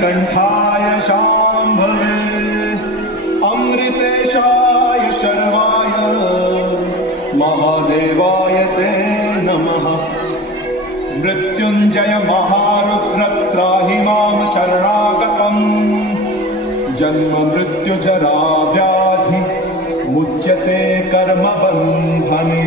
नीलकण्ठाय शाम्भवे अमृतेशाय शर्वाय महादेवाय ते नमः। मृत्युञ्जय महारुद्रत्राहि मां शरणागतम् जन्ममृत्युचरा व्याधि मुच्यते कर्मबन्धने।